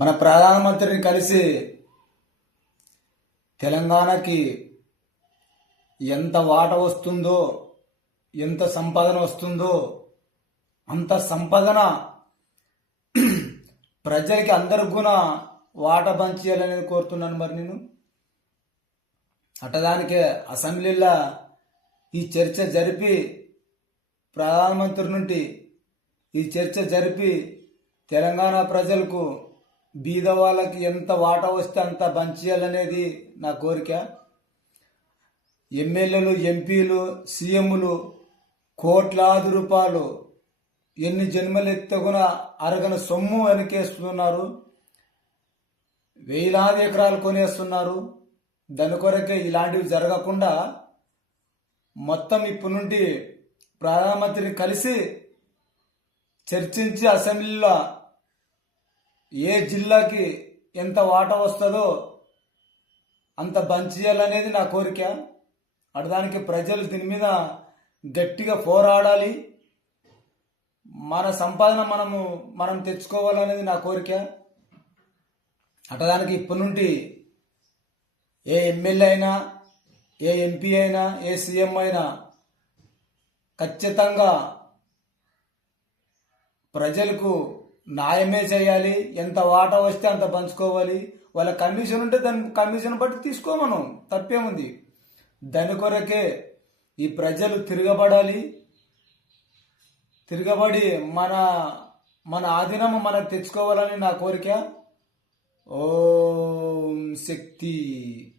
మన ప్రధానమంత్రిని కలిసి తెలంగాణకి ఎంత వాట వస్తుందో, ఎంత సంపాదన వస్తుందో అంత సంపాదన ప్రజలకి అందరికి కూడా వాట పంచేయాలనేది కోరుతున్నాను. మరి నేను అట్టదానికే అసెంబ్లీలో ఈ చర్చ జరిపి ప్రధానమంత్రి నుండి ఈ చర్చ జరిపి తెలంగాణ ప్రజలకు బీద వాళ్ళకి ఎంత వాటా వస్తే అంత పంచేయాలనేది నా కోరిక. ఎమ్మెల్యేలు, ఎంపీలు, సీఎంలు కోట్లాది రూపాయలు ఎన్ని జన్మలు ఎత్తే కూడా అరగన సొమ్ము వెనకేస్తున్నారు. వేలాది ఎకరాలు కొనేస్తున్నారు. దాని కొరకే ఇలాంటివి జరగకుండా మొత్తం ఇప్పటి నుండి ప్రధానమంత్రిని కలిసి చర్చించి అసెంబ్లీలో ఏ జిల్లాకి ఎంత వాటా వస్తుందో అంత పంచేయాలనేది నా కోరిక. అడదానికి ప్రజలు దీని మీద గట్టిగా పోరాడాలి. మన సంపాదన మనం తెచ్చుకోవాలనేది నా కోరిక. అటదానికి ఇప్పటి నుండి ఏ ఎమ్మెల్యే అయినా, ఏ ఎంపీ అయినా, ఏ సీఎం అయినా ఖచ్చితంగా ప్రజలకు న్యాయమే చేయాలి. ఎంత వాటా వస్తే అంత పంచుకోవాలి. వాళ్ళ కమిషన్ ఉంటే దాని కమిషన్ బట్టి తీసుకోమను, తప్పేముంది. దాని కొరకే ఈ ప్రజలు తిరగబడాలి. తిరగబడి మన ఆధీనం మనకు తెచ్చుకోవాలని నా కోరిక. ఓం శక్తి.